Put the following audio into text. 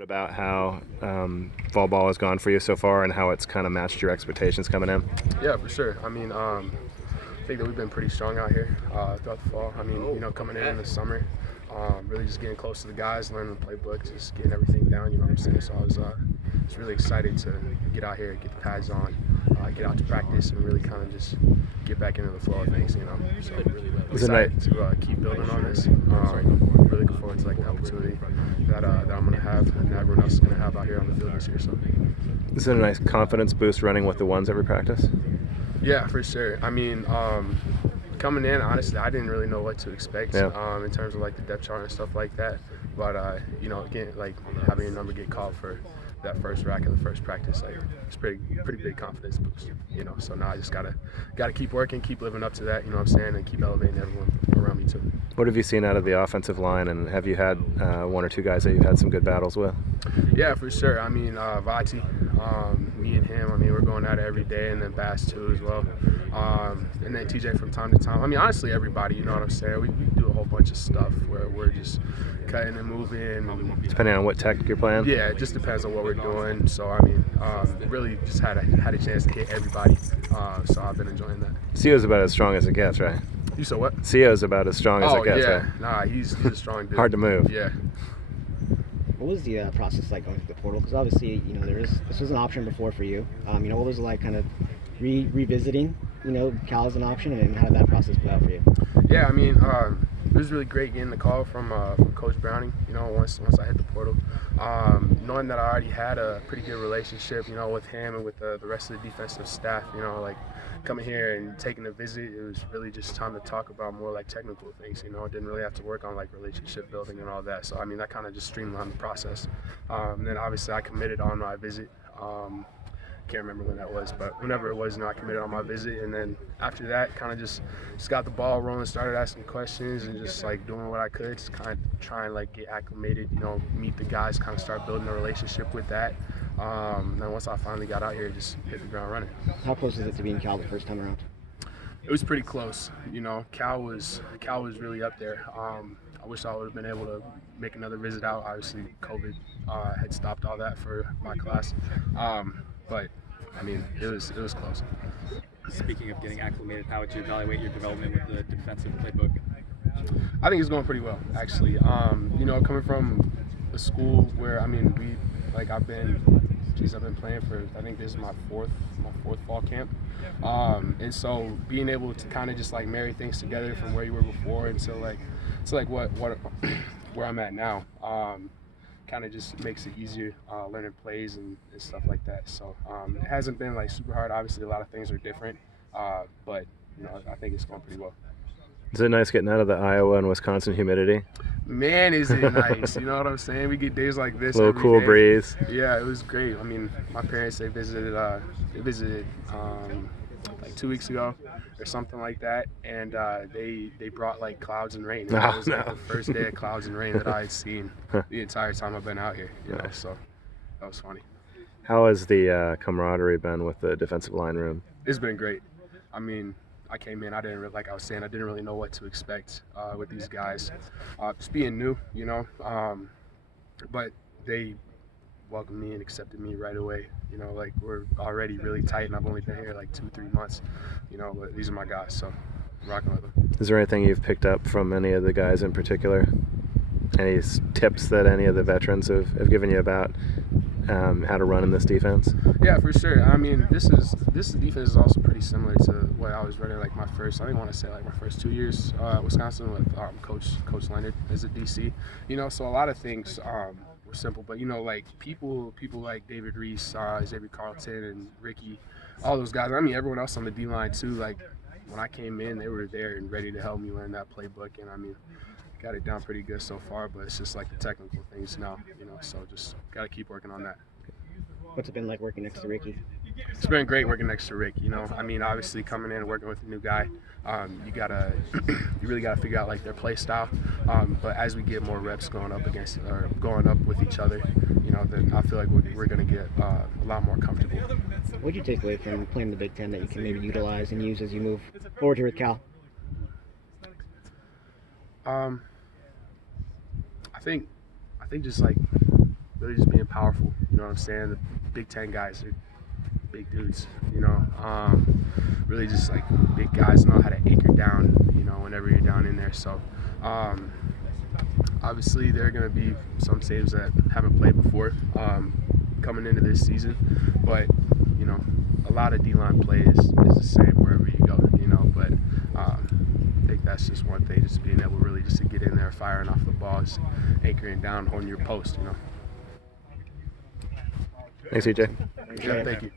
About how fall ball has gone for you so far and how it's kind of matched your expectations coming in? Yeah, for sure. I mean, I think that we've been pretty strong out here throughout the fall. I mean, coming in the summer, really just getting close to the guys, learning the playbook, just getting everything down. You know what I'm saying? So I was really excited to get out here, get the pads on, get out to practice, and really kind of just get back into the flow of things. So really excited to keep building on this. Really looking forward to the opportunity that I'm going to have and everyone else is going to have out here on the field this year. So. Is it a nice confidence boost running with the ones every practice? Yeah, for sure. I mean, coming in, honestly, I didn't really know what to expect in terms of the depth chart and stuff like that. But again, having your number get called for that first rack in the first practice, it's pretty big confidence boost. So now I just gotta keep working, keep living up to that. You know what I'm saying, and keep elevating everyone around me too. What have you seen out of the offensive line, and have you had one or two guys that you've had some good battles with? Yeah, for sure. I mean, Vati, me and him, we're going at it every day, and then Bass too as well. And then TJ from time to time. I mean, honestly, everybody, you know what I'm saying? We do a whole bunch of stuff where we're just cutting and moving. And, depending on what tactic you're playing? Yeah, it just depends on what we're doing. So, I mean, really just had a chance to hit everybody. So I've been enjoying that. Sio's about as strong as it gets, right? You said what? Sio's about as strong as it gets, yeah. right? Nah, he's a strong dude. Hard to move. Yeah. What was the process like going through the portal? Because obviously, this was an option before for you. What was it like kind of revisiting, Cal as an option, and how did that process play out for you? Yeah, I mean, it was really great getting the call from Coach Browning, once I hit the portal. Knowing that I already had a pretty good relationship, with him and with the rest of the defensive staff, coming here and taking a visit, it was really just time to talk about more technical things, I didn't really have to work on relationship building and all that. So, I mean, that kind of just streamlined the process. And then obviously I committed on my visit. Can't remember when that was, but whenever it was, I committed on my visit, and then after that, kind of just got the ball rolling, started asking questions, and just doing what I could, just kind of try and get acclimated, meet the guys, kind of start building a relationship with that. Then once I finally got out here, just hit the ground running. How close is it to being Cal the first time around? It was pretty close. Cal was really up there. I wish I would have been able to make another visit out. Obviously, COVID had stopped all that for my class. But I mean, it was close. Speaking of getting acclimated, how would you evaluate your development with the defensive playbook? I think it's going pretty well, actually. Coming from a school where I've been playing for, I think this is my fourth fall camp, and so being able to kind of just marry things together from where you were before until what where I'm at now. Kind of just makes it easier learning plays and stuff like that. So it hasn't been super hard. Obviously, a lot of things are different, but I think it's going pretty well. Is it nice getting out of the Iowa and Wisconsin humidity? Man, is it nice? You know what I'm saying? We get days like this. A little cool breeze. Yeah, it was great. I mean, my parents, they visited 2 weeks ago or something like that, and they brought like clouds and rain. And that was like the first day of clouds and rain that I had seen the entire time I've been out here. You know, so that was funny. How has the camaraderie been with the defensive line room? It's been great. I mean, I came in, I didn't really, like I was saying, I didn't really know what to expect with these guys. Just being new, you know, but they welcomed me and accepted me right away. You know, like we're already really tight, and I've only been here like 2-3 months. You know, but these are my guys, so I'm rocking with them. Is there anything you've picked up from any of the guys in particular? Any tips that any of the veterans have given you about how to run in this defense? Yeah, for sure. I mean, this defense is also pretty similar to what I was running like my first. I didn't want to say like my first 2 years at Wisconsin with Coach Leonard as a DC. You know, so a lot of things were simple, but you know, like people like David Reese, Xavier Carlton, and Ricky, all those guys. I mean, everyone else on the D line too. Like when I came in, they were there and ready to help me learn that playbook, and I mean, got it down pretty good so far, but it's just like the technical things now, you know, so just got to keep working on that. What's it been like working next to Ricky? It's been great working next to Rick, you know. I mean, obviously coming in and working with a new guy, you really gotta figure out like their play style. But as we get more reps going up with each other, you know, then I feel like we're gonna get a lot more comfortable. What did you take away from playing in the Big Ten that you can maybe utilize and use as you move forward here with Cal? I think just like really just being powerful. You know what I'm saying? The Big Ten guys are big dudes. You know, really just like big guys know how to anchor down. You know, whenever you're down in there. So. Obviously, there are going to be some saves that haven't played before coming into this season, but you know, a lot of D-line play is the same wherever you go. You know, but I think that's just one thing, just being able really just to get in there, firing off the ball, just anchoring down on your post. You know. Thanks, EJ. Yeah, thank you.